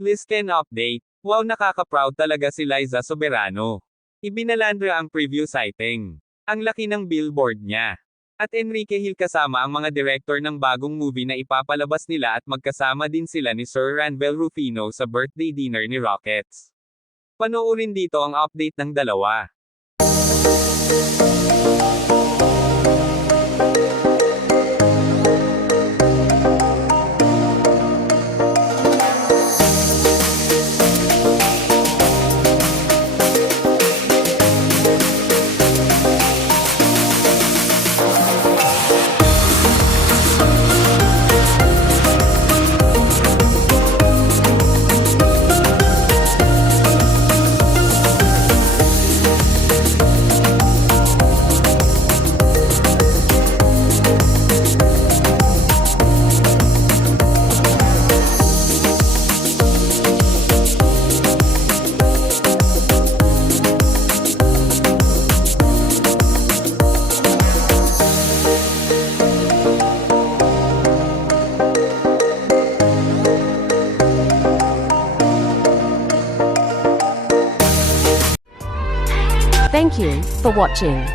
Listen update. Wow, nakaka-proud talaga si Liza Soberano. Ibinalandra ang preview sighting. Ang laki ng billboard niya. At Enrique Hill kasama ang mga director ng bagong movie na ipapalabas nila at magkasama din sila ni Sir Ranvel Rufino sa birthday dinner ni Rockets. Panoorin dito ang update ng dalawa. Thank you for watching.